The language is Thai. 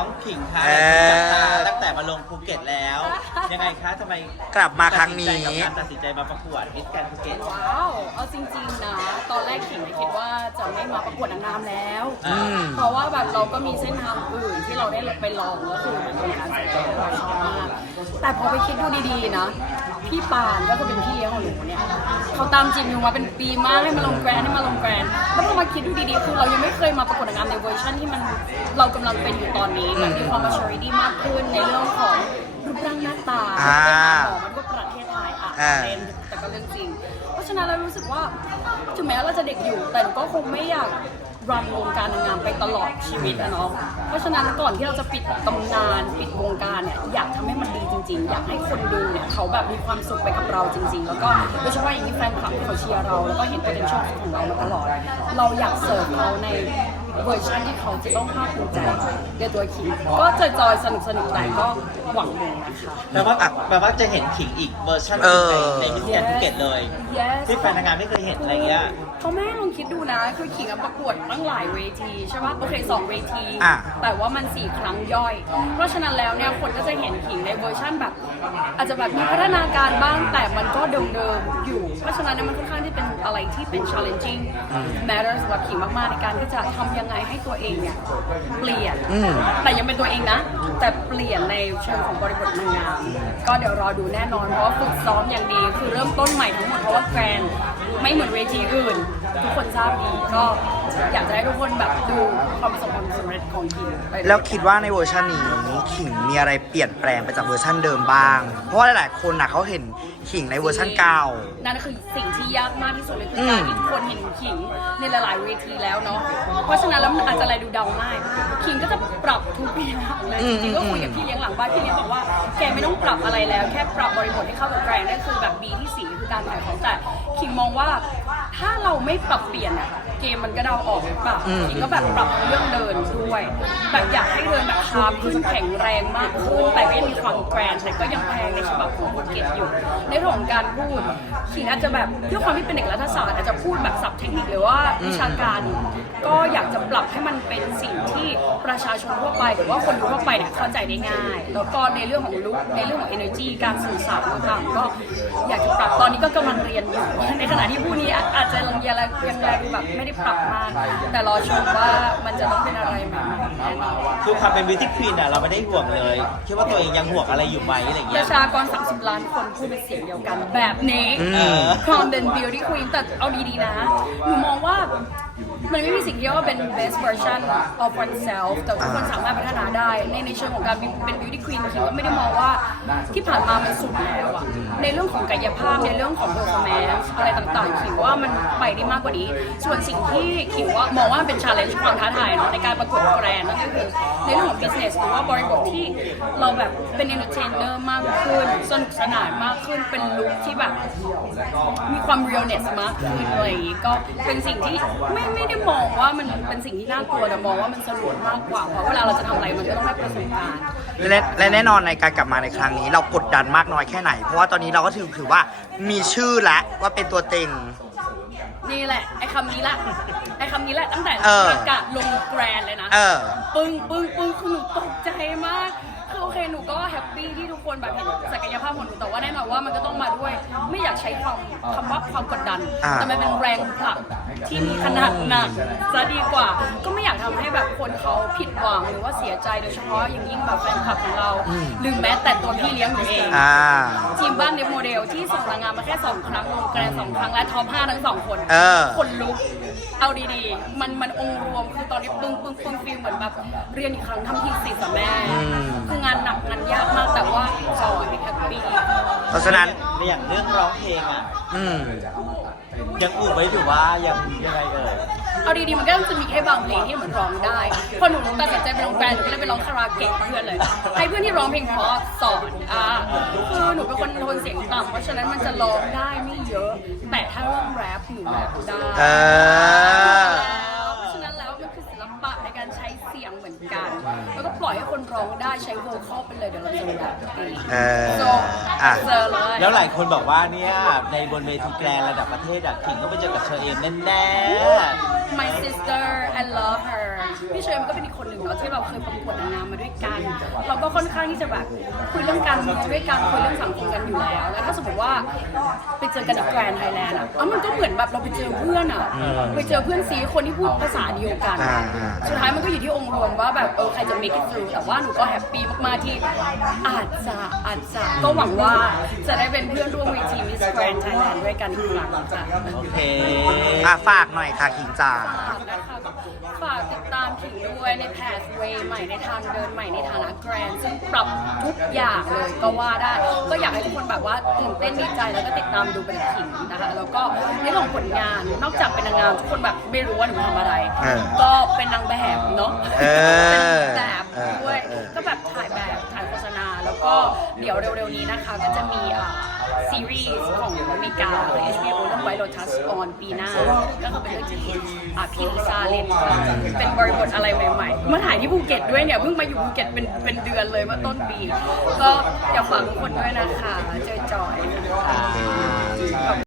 น้องขิงคะเออจับตาตั้งแต่มาลงภูเก็ตแล้ว ยังไงคะทำไมกลับมาครั้งนี้ ตัดสิใจกับการตัดสินใจมาประกวดมิสแกรนภูเก็ต ว้าว เอาจริงๆนะ ตอนแรกขิงไม่คิดว่าจะไม่มาประกวดนางงามแล้ว อืม เพราะว่าแบบเราก็มีเส้นทางอื่นที่เราได้ไปลองก็คือมันเป็นการแสดงที่เราชอบมากแต่พอไปคิดดูดีๆนะ พี่ปานก็คือเป็นพี่เลี้ยงของหนูเนี่ยเขาตามจีบหนูมาเป็นปีมากให้มาลงแกรนด์ให้มาลงแกรนด์แล้วพอมาคิดดูดีๆคือเรายังไม่เคยมาประกวดนางงามในเวอร์ชันที่มันเรากำลังเป็นอยู่ตอนนี้แบบมีความ maturity มากขึ้นในเรื่องของรูปร่างหน้าตาอ่ามอมันก็ประเทศไทยอะอ่า เป็นแต่ก็เรื่องจริง เพราะฉะนั้นเรารู้สึกว่าถึงแม้เราจะเด็กอยู่ แต่หนูก็คงไม่อยากรันวงการนางงามไปตลอดชีวิตอะเนาะเพราะฉะนั้นก่อนที่เราจะปิดตำนานปิดวงการเนี่ยอยาก ริงๆ อยากให้คนดูเนี่ยเขาแบบมีความสุขไปกับเราจริง ๆ แล้วก็โดยเฉพาะอย่างนี้แฟนคลับที่เขาเชียร์เรา แล้วก็เห็น potential ของเรามาตลอด เราอยากเสิร์ฟเขาใน เวอร์ชันที่เขาจะต้องภาคภูมิใจในตัวคิงก็จอยๆสนุกๆแต่ก็หวังดีนะคะ แปลว่าแปลว่าจะเห็นขิงอีกเวอร์ชันเออ ในมิสแกรนภูเก็ตเลย Yes ที่แฟนนางงามไม่เคยเห็นอะไรเงี้ย เขาแม่ลองคิดดูนะ คือขิงอะประกวดตั้งหลายเวทีใช่ปะโอเคสองเวที อะ แต่ว่ามันสี่ครั้งย่อย เพราะฉะนั้นแล้วเนี่ยคนก็จะเห็นขิงในเวอร์ชั่นแบบ อาจจะแบบมีพัฒนาการบ้างแต่มันก็เดิมๆอยู่ เพราะฉะนั้นเนี่ยมันค่อนข้างที่เป็นอะไรที่เป็น challenging matter สำหรับขิงมากๆในการที่จะทำยังไงให้ตัวเองเนี่ยเปลี่ยน อืม แต่ยังเป็นตัวเองนะ แต่เปลี่ยนในเชิงของบริบทนางงามก็เดี๋ยวรอดูแน่นอน เพราะว่าฝึกซ้อมอย่างดีคือเริ่มต้นใหม่ทั้งหมดเพราะว่าแกรนด์ไม่เหมือนเวทีอื่น ทุกคนทราบดีก็อยากจะให้ทุกคนแบบดูความประสบความ สำเร็จของทีมไปเรื่อยๆแล้วคิดว่าในเวอร์ชันนี้ขิงมีอะไรเปลี่ยนแปลงไปจากเวอร์ชันเดิมบ้าง เพราะว่าหลายๆคนน่ะเขาเห็นขิงในเวอร์ชันเก่า นั่นคือสิ่งที่ยากมากที่สุดเลยคือการที่คนเห็นขิงในหลายๆเวทีแล้วเนาะ เพราะฉะนั้นแล้วมันอาจจะอะไรดูเดาง่ายขิงก็จะปรับทุกอย่างเลยอืจมริงๆก็คุยกับพี่เลี้ยงหลังบ้านพี่เลี้ยงบอกว่าแกไม่ต้องปรับอะไรแล้ว แค่ปรับบริบทให้เข้ากับแกรนด์นั่นคือแบบบีที่สี่คือการถ่ายของแต่ขิงมองว่าถ้าเราไม่ปรับเปลี่ยนอะ เกมมันก็เดาออกหรือเปล่าขิงก็แบบปรับเรื่องเดินด้วยแบบอยากให้เดินแบบชาร์ปขึ้นแข็งแรงมากขึ้นแต่ก็ยังมีความแกรนด์แต่ก็ยังแพงในฉบับของภูเก็ตอยู่ ในเรื่องของการพูดขิงอาจจะแบบด้วยความที่เป็นเด็กรัฐศาสตร์อาจจะพูดแบบศัพท์เทคนิคหรือว่าวิชาการ ก็อยากจะปรับให้มันเป็นสิ่งที่ประชาชนทั่วไป หรือว่าคนทั่วไปเนี่ยเข้าใจได้ง่าย แล้วก็ในเรื่องของลุคในเรื่องของ energy การสื่อสารต่างๆก็อยากจะปรับตอนนี้ก็กำลังเรียนอยู่ ในขณะที่ผู้นี้อาจจะยังยังยังแรงแบบไม่ได้ปรับมาก แต่รอชมว่ามันจะต้องเป็นอะไรใหม่ๆแน่นอนคือความเป็นบิวตี้ควีนอะเราไม่ได้ห่วงเลย คิดว่าตัวเองยังห่วงอะไรอยู่ไหมอะไรปเงี้ยระชากร 30 ล้านคนพูดเป็นเสียงเดียวกันแบบนี้เออความเป็น beauty queen แต่เอาดีๆนะหนูมองว่า มันไม่มีสิ่งที่เรียกว่าเป็น best version of oneself แต่ทุกคนสามารถพัฒนาได้ ในในเชิงของการเป็น beauty queen คิดว่าไม่ได้มองว่าที่ผ่านมามันสุดแล้วอะในเรื่องของกายภาพในเรื่องของ performance อะไรต่างๆคิดว่ามันไปได้มากกว่านี้ ส่วนสิ่งที่คิดว่ามองว่าเป็น challenge ความท้าทายเนาะในการประกวดแกรนด์นั่นก็คือในเรื่องของ business หรือว่าบริบทที่เราแบบเป็น entertainer มากขึ้นสนุกสนานมากขึ้นเป็นลุคที่แบบมีความ realness มากขึ้นอะไรอย่างงี้ก็เป็นสิ่งที่ไม่ไม่ได้มองว่ามันเป็นสิ่งที่น่ากลัวแต่มองว่ามันสนุกมากกว่าเพราะเวลาเราจะทำอะไรมันก็ต้องได้ประสบการณ์ และและแน่นอนในการกลับมาในครั้งนี้ เรากดดันมากน้อยแค่ไหน เพราะว่าตอนนี้เราก็ถือถือว่ามีชื่อแล้วว่าเป็นตัวเต็ง นี่แหละไอ้คำนี้ละไอ้คำนี้แหละตั้งแต่เออ ประกาศลงแกรนด์เลยนะ เออ ปึ้งปึ้งปึ้งคือหนูตกใจมาก คือโอเคหนูก็แฮปปี้ที่ทุกคนแบบเห็นศักยภาพของหนูแต่ว่าแน่นอนว่ามันก็ต้องมาด้วย ไม่อยากใช้ความคำว่าความกดดัน อ่า แต่มันเป็นแรงผลัก ที่มีขนาดหนักจะดีกว่า ก็ไม่อยากทำให้แบบคนเขาผิดหวังหรือว่าเสียใจโดยเฉพาะอย่างยิ่งแบบแฟนคลับของเราหรือแม้แต่ตัวพี่เลี้ยงหนูเอง อ่า ทีมบ้านเดฟโมเดลที่ส่งนางงามมาแค่ 2 ครั้งลงแกรนด์สองครั้งและท็อป5ทั้งสองคนเออ คนลุก เอาดีๆ มันมันองค์รวมคือตอนนี้ปึ้งปึ้งปึ้งฟิลเหมือนแบบเรียนอีกครั้งทำทีสิอะแม่อืมคืองานหนักงานยากมากแต่ว่าจอยแฮปปี้เพราะฉะนั้นในอย่างเรื่องร้องเพลงอะ อืม ยังอู่ไว้ถือว่ายังยังไงเอ่ยเอาดีๆมันก็จะมีแค่บางเพลงที่เหมือนร้องได้ พอหนูตัดสินใจไปลงแกรนด์หนูก็เลยไปร้องคาราโอเกะกับเพื่อนเลย ให้เพื่อนที่ร้องเพลงเพราะสอนอ่าคือหนูเป็นคนโทนเสียงต่ำเพราะฉะนั้นมันจะร้องได้ไม่เยอะ แต่ถ้าเรื่องแรปหนูแรปได้ ใช้โวคอลไปเลยเดี๋ยวเราจะแรปเองเออโซอะ เจอเลยแล้วหลายคนบอกว่าเนี่ยในบนเวทีแกรนด์ระดับประเทศอะขิงก็ไปเจอกับเชอเอมแน่ My sister I love her พี่เชยมันก็เป็นอีกคนหนึ่งเนาะที่เราเคยประกวดนางงามมาด้วยกัน เราก็ค่อนข้างที่จะแบบคุยเรื่องการเมืองด้วยกันคุยเรื่องสังคมกันอยู่แล้ว แล้วถ้าสมมติว่าไปเจอกันในแกรนด์ไทยแลนด์อะเอ้ามันก็เหมือนแบบเราไปเจอเพื่อนอะไปเจอเพื่อนซีคนที่พูดภาษาเดียวกันอ่าอ่าสุดท้ายมันก็อยู่ที่องค์รวมว่าแบบเออใครจะ make it through แต่ว่าหนูก็แฮปปี้มากๆที่อาจจะอาจจะก็หวังว่าจะได้เป็นเพื่อนร่วมเวที Miss Grand Thailand ด้วยกันอีกครั้งค่ะโอเคอะฝากหน่อยค่ะขิงจ๋าฝากนะคะฝากติดตามขิงด้วยใน pathway ใหม่ในทางเดินใหม่ในฐานะแกรนซึ่งปรับทุกอย่างเลยก็ว่าได้ ก็อยากให้ทุกคนแบบว่าตื่นเต้นดีใจแล้วก็ติดตามดูเป็นขิงนะคะ แล้วก็ในเรื่องของผลงานนอกจากเป็นนางงามทุกคนแบบไม่รู้ว่าหนูทำอะไรเออก็เป็นนางแบบเนาะเออเป็นแบบด้วยเออเออ ก็แบบถ่ายแบบถ่ายโฆษณาแล้วก็เดี๋ยวเร็วๆนี้นะคะก็จะมีอ่าซี รีส์ของอเมริกาคือ HBO เรื่อง White Lotus on ปีหน้า ก็คือเป็นเรื่องที่อ่าพี่ลิซาเล่นเป็นบริบทอะไรใหม่ๆมาถ่ายที่ภูเก็ตด้วยเนี่ยเพิ่งมาอยู่ภูเก็ตเป็นเป็นเดือนเลยเมื่อต้นปี ก็อยากฝากทุกคนด้วยนะคะเจอย